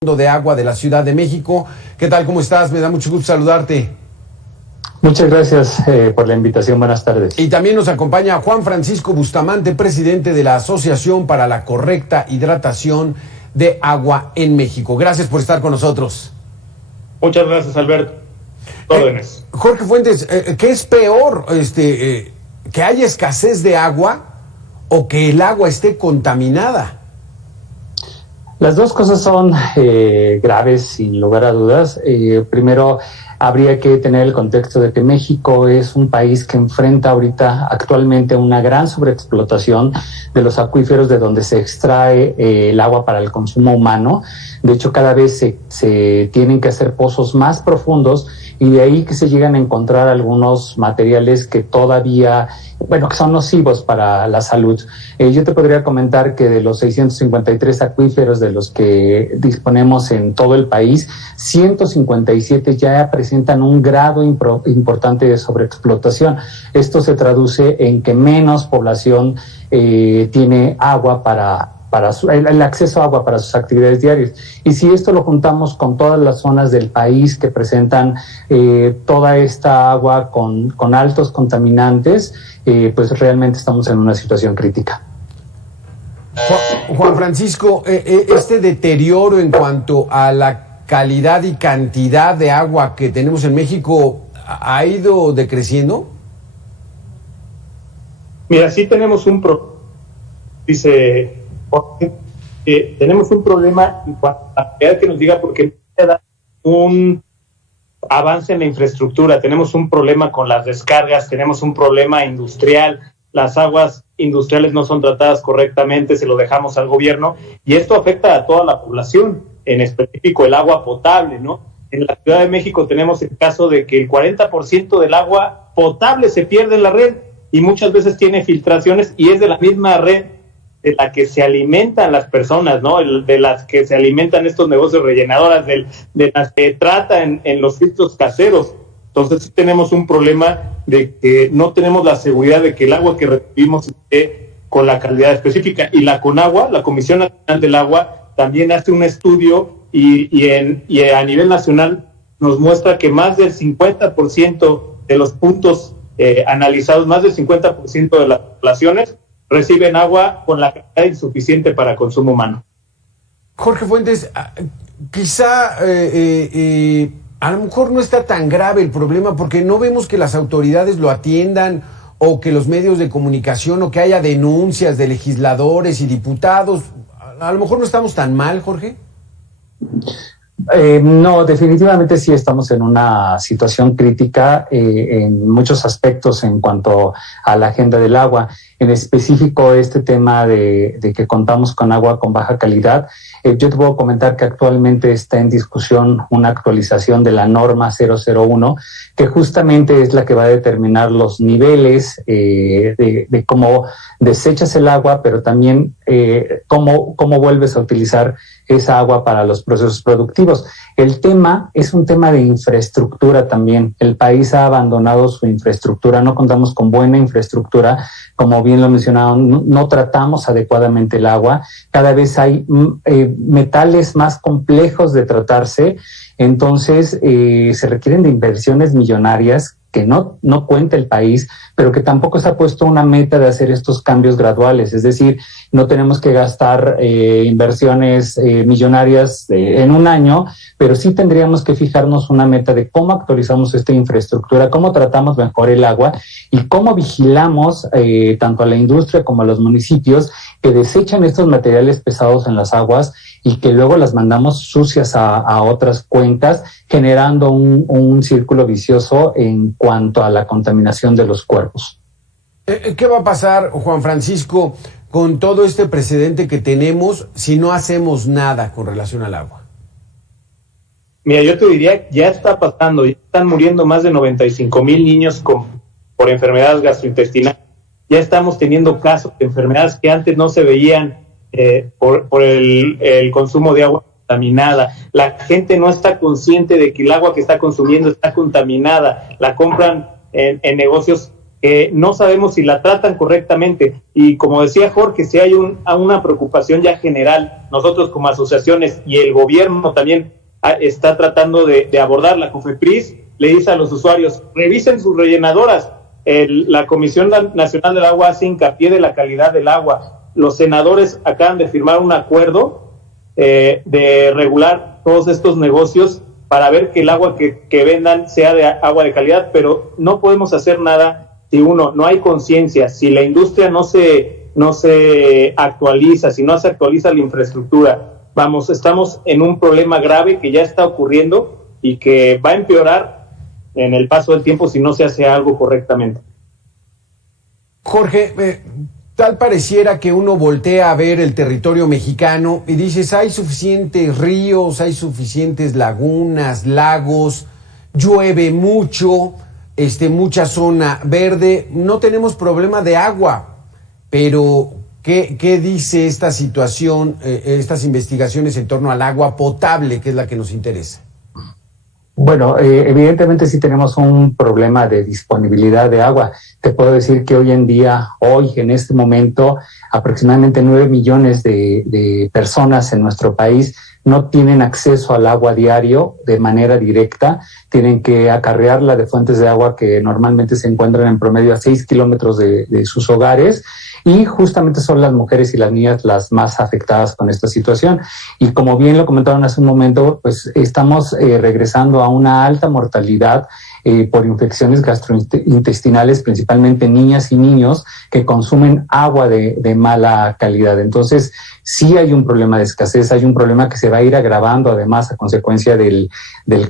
de Agua de la Ciudad de México. ¿Qué tal? ¿Cómo estás? Me da mucho gusto saludarte. Muchas gracias por la invitación. Buenas tardes. Y también nos acompaña Juan Francisco Bustamante, presidente de la Asociación para la Correcta Hidratación de Agua en México. Gracias por estar con nosotros. Muchas gracias, Alberto. Órdenes. Jorge Fuentes, ¿qué es peor? ¿Que haya escasez de agua o que el agua esté contaminada? Las dos cosas son graves, sin lugar a dudas. Primero, habría que tener el contexto de que México es un país que enfrenta ahorita actualmente una gran sobreexplotación de los acuíferos de donde se extrae el agua para el consumo humano. De hecho, cada vez se tienen que hacer pozos más profundos y de ahí que se llegan a encontrar algunos materiales que todavía, que son nocivos para la salud. Yo te podría comentar que de los 653 acuíferos de los que disponemos en todo el país, 157 ya presentan un grado importante de sobreexplotación. Esto se traduce en que menos población tiene agua para el acceso a agua para sus actividades diarias. Y si esto lo juntamos con todas las zonas del país que presentan toda esta agua con altos contaminantes, pues realmente estamos en una situación crítica. Juan Francisco, este deterioro en cuanto a la calidad y cantidad de agua que tenemos en México, ¿ha ido decreciendo? Mira, sí tenemos un problema, tenemos un problema en cuanto a la calidad que nos diga, porque no da un avance en la infraestructura. Tenemos un problema con las descargas, tenemos un problema industrial, las aguas industriales no son tratadas correctamente, se lo dejamos al gobierno y esto afecta a toda la población, en específico el agua potable, ¿no? En la Ciudad de México tenemos el caso de que el 40% del agua potable se pierde en la red y muchas veces tiene filtraciones y es de la misma red de la que se alimentan las personas, ¿no? De las que se alimentan estos negocios rellenadoras, de las que tratan en los filtros caseros. Entonces sí tenemos un problema de que no tenemos la seguridad de que el agua que recibimos esté con la calidad específica. Y la CONAGUA, la Comisión Nacional del Agua, también hace un estudio y a nivel nacional nos muestra que más del 50% de los puntos analizados, más del 50% de las poblaciones reciben agua con la calidad insuficiente para consumo humano. Jorge Fuentes, quizá a lo mejor no está tan grave el problema porque no vemos que las autoridades lo atiendan o que los medios de comunicación o que haya denuncias de legisladores y diputados. A lo mejor no estamos tan mal, Jorge. No, definitivamente sí estamos en una situación crítica en muchos aspectos en cuanto a la agenda del agua. En específico, este tema de que contamos con agua con baja calidad. Yo te puedo comentar que actualmente está en discusión una actualización de la norma 001, que justamente es la que va a determinar los niveles de cómo desechas el agua, pero también cómo vuelves a utilizar esa agua para los procesos productivos. El tema es un tema de infraestructura también. El país ha abandonado su infraestructura, no contamos con buena infraestructura, como bien lo mencionaron, no tratamos adecuadamente el agua, cada vez hay metales más complejos de tratarse, entonces se requieren de inversiones millonarias que no cuenta el país, pero que tampoco se ha puesto una meta de hacer estos cambios graduales, es decir, no tenemos que gastar inversiones millonarias en un año, pero sí tendríamos que fijarnos una meta de cómo actualizamos esta infraestructura, cómo tratamos mejor el agua y cómo vigilamos tanto a la industria como a los municipios que desechan estos materiales pesados en las aguas y que luego las mandamos sucias a otras cuencas, generando un círculo vicioso en cuanto a la contaminación de los cuerpos. ¿Qué va a pasar, Juan Francisco, con todo este precedente que tenemos si no hacemos nada con relación al agua? Mira, yo te diría, ya está pasando, ya están muriendo más de 95,000 niños por enfermedades gastrointestinales. Ya estamos teniendo casos de enfermedades que antes no se veían por el consumo de agua contaminada. La gente no está consciente de que el agua que está consumiendo está contaminada. La compran en negocios no sabemos si la tratan correctamente. Y como decía Jorge, si hay una preocupación ya general, nosotros como asociaciones y el gobierno también está tratando de abordar. La COFEPRIS le dice a los usuarios, revisen sus rellenadoras. La Comisión Nacional del Agua hace hincapié de la calidad del agua. Los senadores acaban de firmar un acuerdo de regular todos estos negocios para ver que el agua que vendan sea de agua de calidad, pero no podemos hacer nada si no hay conciencia, si la industria no se actualiza, si no se actualiza la infraestructura. Estamos en un problema grave que ya está ocurriendo y que va a empeorar en el paso del tiempo si no se hace algo correctamente. Jorge, tal pareciera que uno voltea a ver el territorio mexicano y dices, hay suficientes ríos, hay suficientes lagunas, lagos, llueve mucho, mucha zona verde, no tenemos problema de agua, pero ¿qué dice esta situación, estas investigaciones en torno al agua potable, que es la que nos interesa? Bueno, evidentemente sí tenemos un problema de disponibilidad de agua. Te puedo decir que hoy en este momento, aproximadamente 9 millones de personas en nuestro país no tienen acceso al agua diario de manera directa, tienen que acarrearla de fuentes de agua que normalmente se encuentran en promedio a 6 kilómetros de sus hogares, y justamente son las mujeres y las niñas las más afectadas con esta situación. Y como bien lo comentaron hace un momento, pues estamos regresando a una alta mortalidad por infecciones gastrointestinales, principalmente niñas y niños que consumen agua de mala calidad. Entonces, sí hay un problema de escasez, hay un problema que se va a ir agravando además a consecuencia del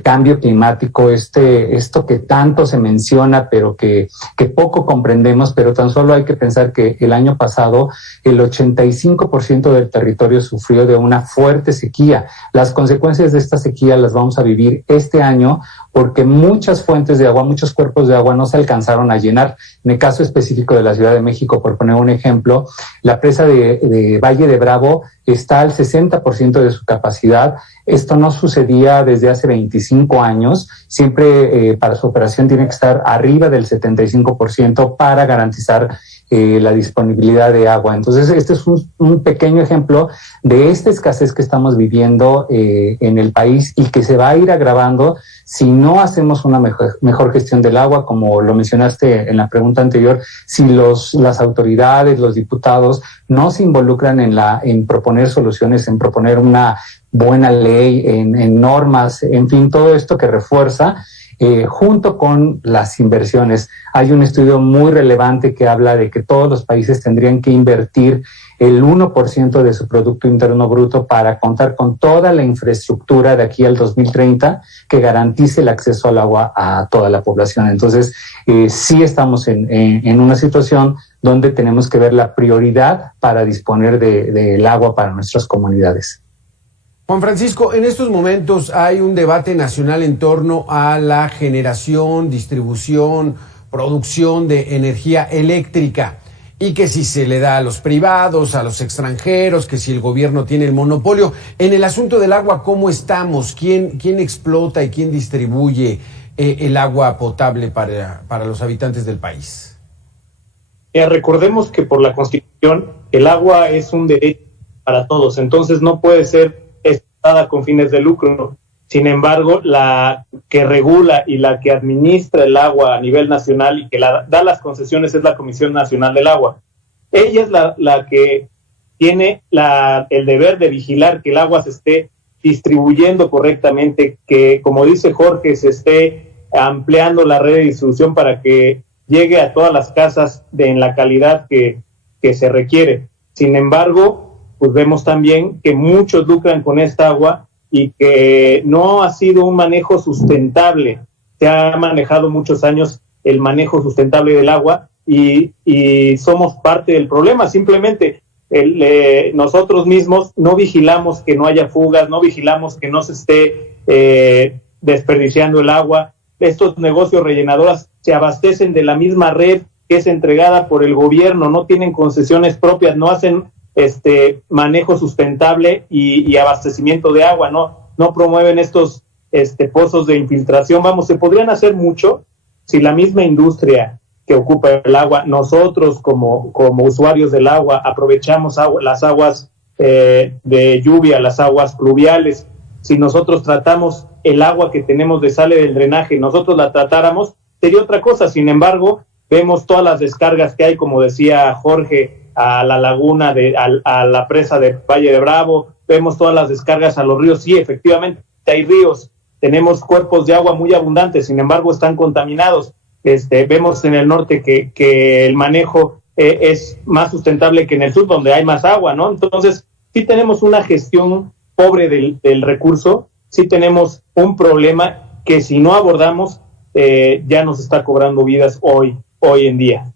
cambio climático, esto que tanto se menciona, pero que poco comprendemos, pero tan solo hay que pensar que el año pasado el 85% del territorio sufrió de una fuerte sequía. Las consecuencias de esta sequía las vamos a vivir este año porque muchas fuentes de agua, muchos cuerpos de agua no se alcanzaron a llenar. En el caso específico de la Ciudad de México, por poner un ejemplo, la presa de Valle de Bravo está al 60% de su capacidad. Esto no sucedía desde hace 25 años. Siempre para su operación tiene que estar arriba del 75% para garantizar la disponibilidad de agua. Entonces, este es un pequeño ejemplo de esta escasez que estamos viviendo en el país y que se va a ir agravando si no hacemos una mejor gestión del agua, como lo mencionaste en la pregunta anterior, si las autoridades, los diputados no se involucran en proponer soluciones, en proponer una buena ley, en normas, en fin, todo esto que refuerza junto con las inversiones. Hay un estudio muy relevante que habla de que todos los países tendrían que invertir el 1% de su Producto Interno Bruto para contar con toda la infraestructura de aquí al 2030 que garantice el acceso al agua a toda la población. Entonces, sí estamos en una situación donde tenemos que ver la prioridad para disponer del agua para nuestras comunidades. Juan Francisco, en estos momentos hay un debate nacional en torno a la generación, distribución, producción de energía eléctrica y que si se le da a los privados, a los extranjeros, que si el gobierno tiene el monopolio. En el asunto del agua, ¿cómo estamos? ¿Quién explota y quién distribuye el agua potable para los habitantes del país? Recordemos que por la Constitución el agua es un derecho para todos, entonces no puede ser con fines de lucro. Sin embargo, la que regula y la que administra el agua a nivel nacional y que da las concesiones es la Comisión Nacional del Agua. Ella es la que tiene el deber de vigilar que el agua se esté distribuyendo correctamente, que, como dice Jorge, se esté ampliando la red de distribución para que llegue a todas las casas en la calidad que se requiere. Sin embargo, pues vemos también que muchos lucran con esta agua y que no ha sido un manejo sustentable. Se ha manejado muchos años el manejo sustentable del agua y somos parte del problema. Simplemente nosotros mismos no vigilamos que no haya fugas, no vigilamos que no se esté desperdiciando el agua. Estos negocios rellenadoras se abastecen de la misma red que es entregada por el gobierno, no tienen concesiones propias, no hacen manejo sustentable y abastecimiento de agua, no promueven estos pozos de infiltración. Se podrían hacer mucho si la misma industria que ocupa el agua. Nosotros como usuarios del agua aprovechamos las aguas de lluvia, las aguas pluviales. Si nosotros tratamos el agua que tenemos de sale del drenaje, nosotros la tratáramos, sería otra cosa. Sin embargo, vemos todas las descargas que hay, como decía Jorge, a la laguna, a la presa de Valle de Bravo, vemos todas las descargas a los ríos. Sí, efectivamente, hay ríos, tenemos cuerpos de agua muy abundantes, sin embargo, están contaminados. Vemos en el norte que el manejo es más sustentable que en el sur, donde hay más agua, ¿no? Entonces, sí tenemos una gestión pobre del recurso, sí tenemos un problema que si no abordamos, ya nos está cobrando vidas hoy en día.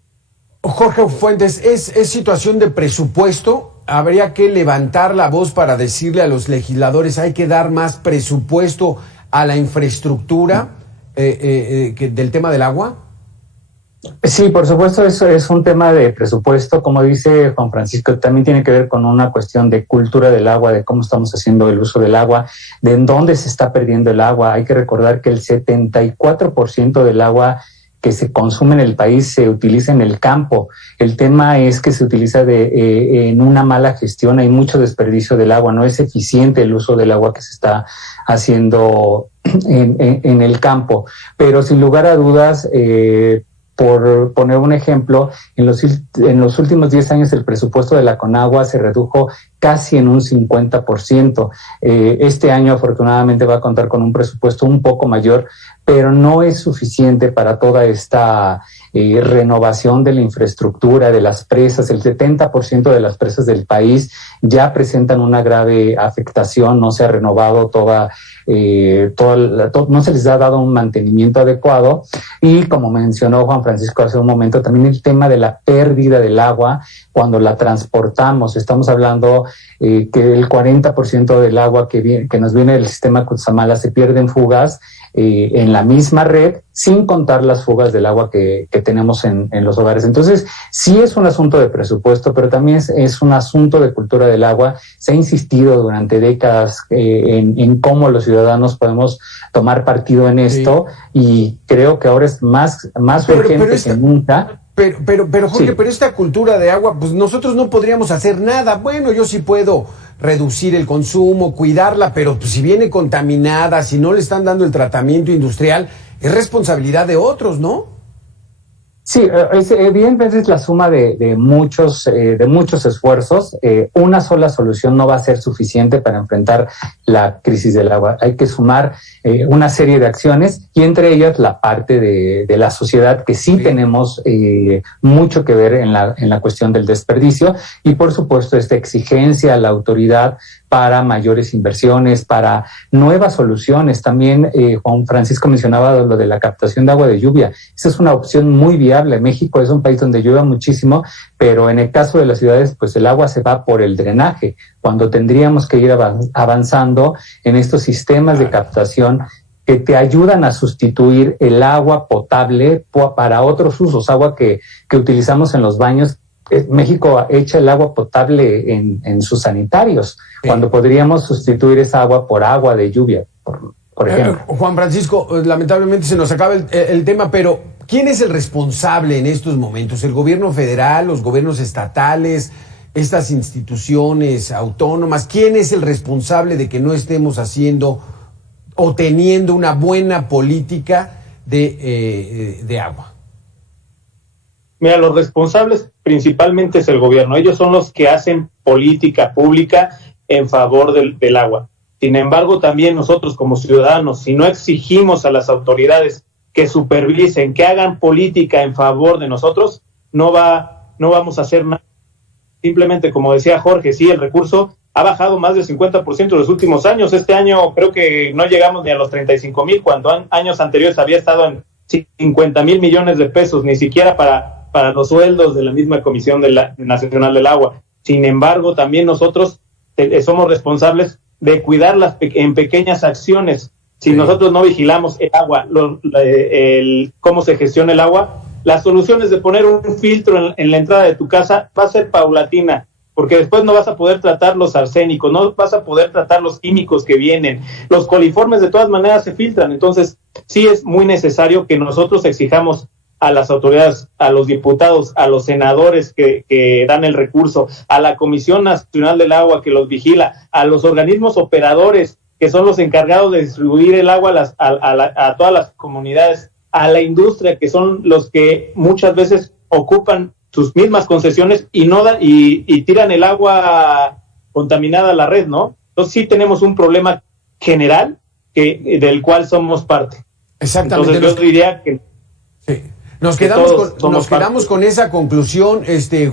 Jorge Fuentes, ¿es situación de presupuesto? ¿Habría que levantar la voz para decirle a los legisladores hay que dar más presupuesto a la infraestructura del tema del agua? Sí, por supuesto, eso es un tema de presupuesto. Como dice Juan Francisco, también tiene que ver con una cuestión de cultura del agua, de cómo estamos haciendo el uso del agua, de en dónde se está perdiendo el agua. Hay que recordar que el 74% del agua que se consume en el país se utiliza en el campo. El tema es que se utiliza en una mala gestión, hay mucho desperdicio del agua, no es eficiente el uso del agua que se está haciendo en el campo. Pero sin lugar a dudas, por poner un ejemplo, en los últimos 10 años el presupuesto de la Conagua se redujo casi en un 50%. Este año afortunadamente va a contar con un presupuesto un poco mayor, pero no es suficiente para toda esta renovación de la infraestructura de las presas. El 70% de las presas del país ya presentan una grave afectación, no se ha renovado no se les ha dado un mantenimiento adecuado, y como mencionó Juan Francisco hace un momento, también el tema de la pérdida del agua cuando la transportamos. Estamos hablando que el 40% del agua que nos viene del sistema Cutzamala se pierde en fugas en la misma red, sin contar las fugas del agua que tenemos en los hogares. Entonces, sí es un asunto de presupuesto, pero también es un asunto de cultura del agua. Se ha insistido durante décadas en cómo los ciudadanos podemos tomar partido en esto, y creo que ahora es más urgente que nunca. Pero Jorge, sí. Pero esta cultura de agua, pues nosotros no podríamos hacer nada. Bueno, yo sí puedo reducir el consumo, cuidarla, pero pues si viene contaminada, si no le están dando el tratamiento industrial, es responsabilidad de otros, ¿no? Sí, evidentemente es la suma de muchos esfuerzos. Una sola solución no va a ser suficiente para enfrentar la crisis del agua. Hay que sumar una serie de acciones, y entre ellas la parte de la sociedad, que sí tenemos mucho que ver en la cuestión del desperdicio, y por supuesto esta exigencia a la autoridad para mayores inversiones, para nuevas soluciones. También Juan Francisco mencionaba lo de la captación de agua de lluvia. Esa es una opción muy viable. México es un país donde llueve muchísimo, pero en el caso de las ciudades, pues el agua se va por el drenaje, cuando tendríamos que ir avanzando en estos sistemas de captación que te ayudan a sustituir el agua potable para otros usos, agua que utilizamos en los baños. México echa el agua potable en sus sanitarios, cuando podríamos sustituir esa agua por agua de lluvia, por ejemplo. Juan Francisco, lamentablemente se nos acaba el tema, pero ¿quién es el responsable en estos momentos? ¿El gobierno federal, los gobiernos estatales, estas instituciones autónomas? ¿Quién es el responsable de que no estemos haciendo o teniendo una buena política de agua? Mira, los responsables principalmente es el gobierno. Ellos son los que hacen política pública en favor del agua. Sin embargo, también nosotros como ciudadanos, si no exigimos a las autoridades que supervisen, que hagan política en favor de nosotros, no vamos a hacer nada. Simplemente, como decía Jorge, sí, el recurso ha bajado más del 50% en los últimos años. Este año creo que no llegamos ni a los 35,000, cuando años anteriores había estado en 50,000 millones de pesos, ni siquiera para los sueldos de la misma Comisión Nacional del Agua. Sin embargo, también nosotros somos responsables de cuidarlas en pequeñas acciones. Si nosotros no vigilamos el agua, cómo se gestiona el agua, las soluciones de poner un filtro en la entrada de tu casa va a ser paulatina, porque después no vas a poder tratar los arsénicos, no vas a poder tratar los químicos que vienen. Los coliformes de todas maneras se filtran. Entonces, sí es muy necesario que nosotros exijamos a las autoridades, a los diputados, a los senadores que dan el recurso, a la Comisión Nacional del Agua que los vigila, a los organismos operadores que son los encargados de distribuir el agua a todas las comunidades, a la industria que son los que muchas veces ocupan sus mismas concesiones y no dan, y tiran el agua contaminada a la red, ¿no? Entonces sí tenemos un problema general del cual somos parte. Exactamente. Entonces yo diría que sí. Nos quedamos con esa conclusión,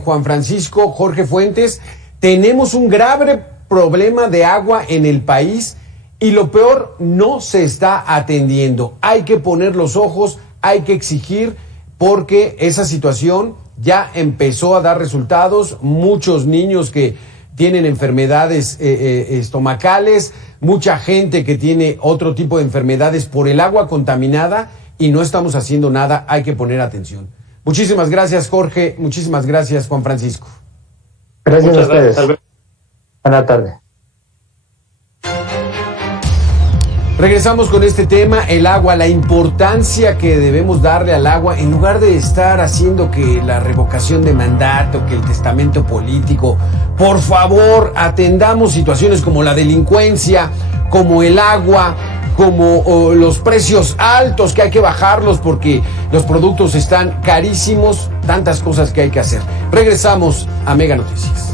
Juan Francisco, Jorge Fuentes. Tenemos un grave problema de agua en el país y lo peor, no se está atendiendo. Hay que poner los ojos, hay que exigir, porque esa situación ya empezó a dar resultados. Muchos niños que tienen enfermedades estomacales, mucha gente que tiene otro tipo de enfermedades por el agua contaminada, y no estamos haciendo nada. Hay que poner atención. Muchísimas gracias, Jorge. Muchísimas gracias, Juan Francisco. Gracias a ustedes. Buenas tardes. Regresamos con este tema, el agua, la importancia que debemos darle al agua, en lugar de estar haciendo que la revocación de mandato, que el testamento político. Por favor, atendamos situaciones como la delincuencia, como el agua, como los precios altos, que hay que bajarlos porque los productos están carísimos, tantas cosas que hay que hacer. Regresamos a Mega Noticias.